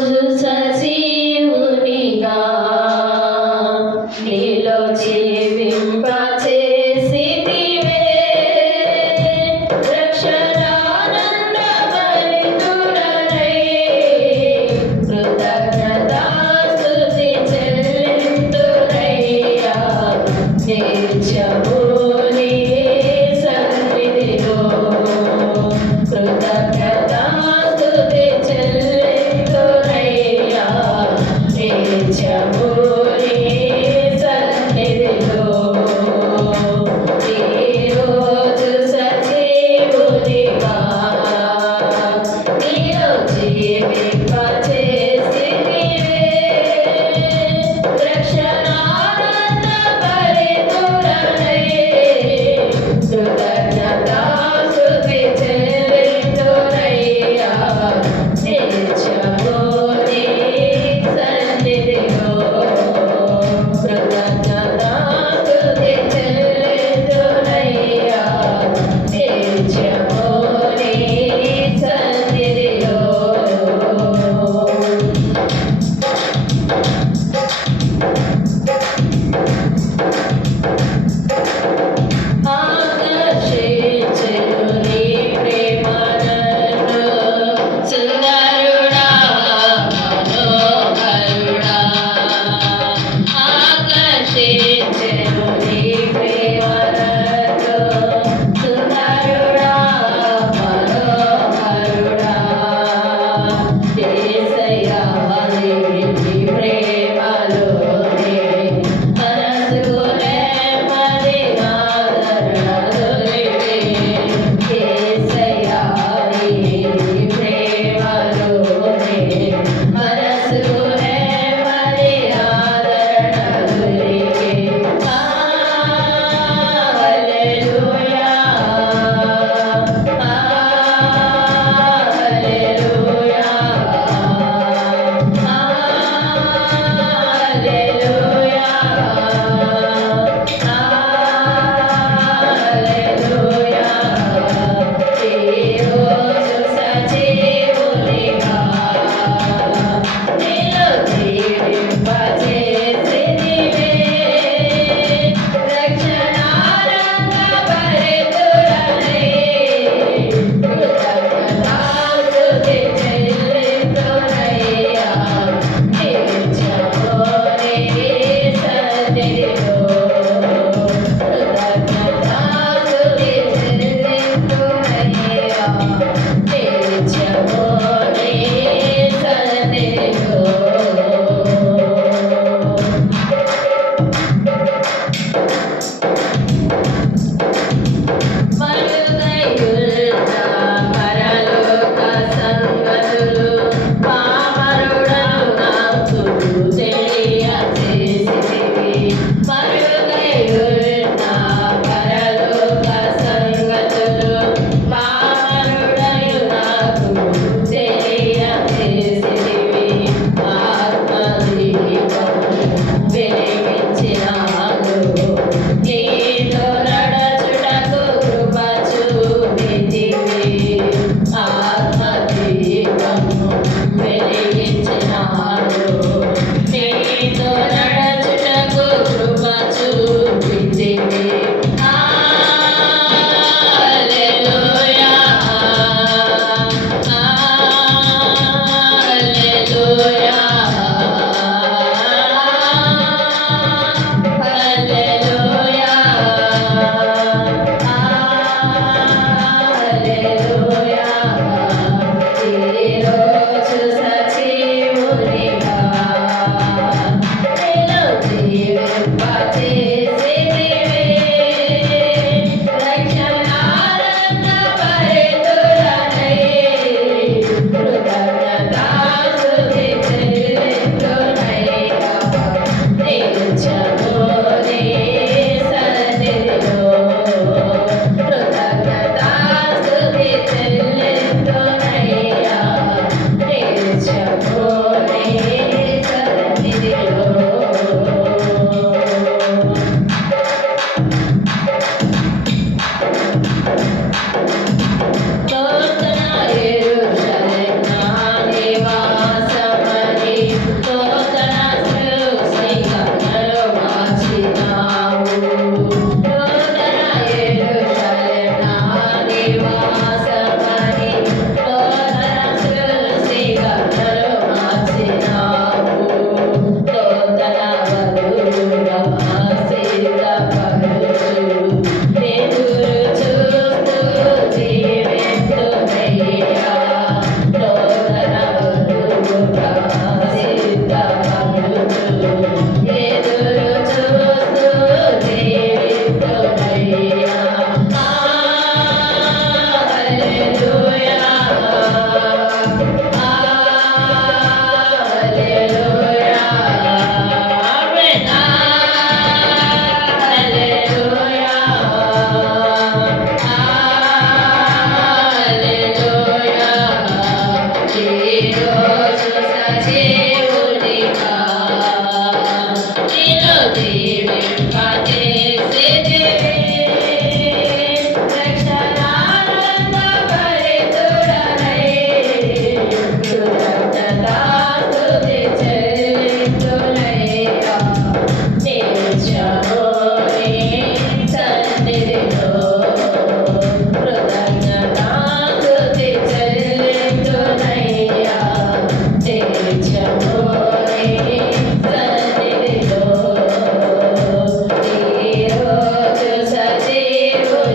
రోజు సజీవునిగా